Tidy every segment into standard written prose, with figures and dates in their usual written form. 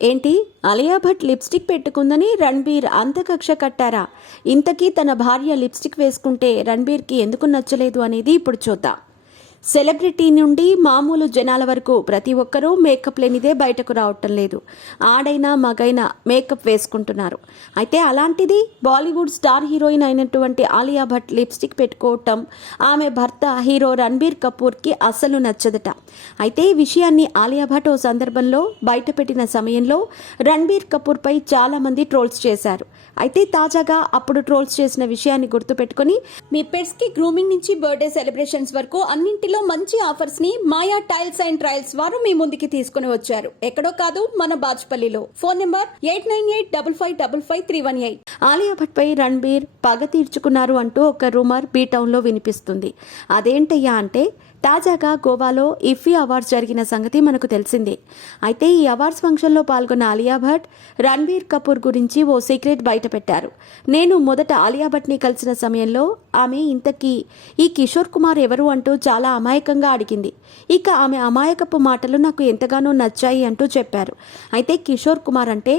ఏంటి, అలియా భట్ లిప్స్టిక్ పెట్టుకుందని రణ్బీర్ అంత కక్ష కట్టారా? ఇంతకీ తన భార్య లిప్స్టిక్ వేసుకుంటే రణ్బీర్కి ఎందుకు నచ్చలేదు అనేది ఇప్పుడు చూద్దాం. సెలబ్రిటీ నుండి మామూలు జనాల వరకు ప్రతి ఒక్కరూ మేకప్ లేనిదే బయటకు రావటం లేదు. ఆడైనా మగైనా మేకప్ వేసుకుంటున్నారు. అయితే అలాంటిది బాలీవుడ్ స్టార్ హీరోయిన్ అయినటువంటి ఆలియా భట్ లిప్స్టిక్ పెట్టుకోవటం ఆమె భర్త హీరో రణ్బీర్ కపూర్కి అస్సలు నచ్చదట. అయితే ఈ విషయాన్ని ఆలియా భట్ ఓ సందర్భంలో బయటపెట్టిన సమయంలో రణ్బీర్ కపూర్పై చాలామంది ట్రోల్స్ చేశారు. అయితే తాజాగా అప్పుడు ట్రోల్స్ చేసిన విషయాన్ని గుర్తుపెట్టుకుని మీ పెట్స్కి గ్రూమింగ్ నుంచి బర్త్డే సెలబ్రేషన్స్ వరకు అన్నింటిలో మంచి ఆఫర్స్ ని మాయా టైల్స్ అండ్ ట్రయల్స్ వారు మీ ముందుకి తీసుకుని వచ్చారు. ఎక్కడో కాదు, మన బాజ్పల్లిలో. Phone number 8985555318. ఆలియా భట్ పై రణ్బీర్ పగ తీర్చుకున్నారు అంటూ ఒక రూమర్ బీ టౌన్ లో వినిపిస్తుంది. అదేంటయ్యా అంటే, తాజాగా గోవాలో ఇఫీ అవార్డ్స్ జరిగిన సంగతి మనకు తెలిసిందే. అయితే ఈ అవార్డ్స్ ఫంక్షన్లో పాల్గొన్న ఆలియా భట్ రణ్బీర్ కపూర్ గురించి ఓ సీక్రెట్ బయటపెట్టారు. నేను మొదట ఆలియా భట్ని కలిసిన సమయంలో ఆమె ఇంతకీ ఈ కిషోర్ కుమార్ ఎవరు అంటూ చాలా అమాయకంగా అడిగింది. ఇక ఆమె అమాయకపు మాటలు నాకు ఎంతగానో నచ్చాయి అంటూ చెప్పారు. అయితే కిషోర్ కుమార్ అంటే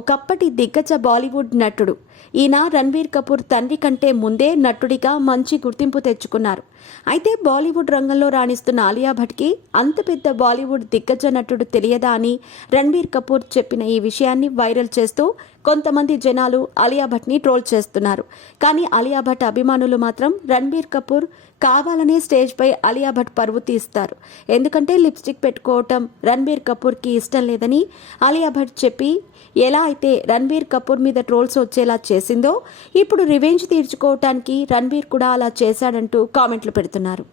ఒకప్పటి దిగ్గజ బాలీవుడ్ నటుడు. ఈయన రణ్బీర్ కపూర్ తండ్రి కంటే ముందే నటుడిగా మంచి గుర్తింపు తెచ్చుకున్నారు. అయితే బాలీవుడ్ రంగంలో రాణిస్తున్న ఆలియా భట్కి అంత పెద్ద బాలీవుడ్ దిగ్గజ నటుడు తెలియదా అని రణ్బీర్ కపూర్ చెప్పిన ఈ విషయాన్ని వైరల్ చేస్తూ కొంతమంది జనాలు ఆలియా భట్ని ట్రోల్ చేస్తున్నారు. కానీ ఆలియా భట్ అభిమానులు మాత్రం రణ్బీర్ కపూర్ కావాలనే స్టేజ్పై ఆలియా భట్ పరువు తీస్తారు. ఎందుకంటే లిప్స్టిక్ పెట్టుకోవటం రణ్బీర్ కపూర్కి ఇష్టం లేదని ఆలియా భట్ చెప్పి ఎలా అయితే రణ్బీర్ కపూర్ మీద ట్రోల్స్ వచ్చేలా చేసిందో, ఇప్పుడు రివెంజ్ తీర్చుకోవటానికి రణ్బీర్ కూడా అలా చేశాడంటూ కామెంట్లు పెడుతున్నారు.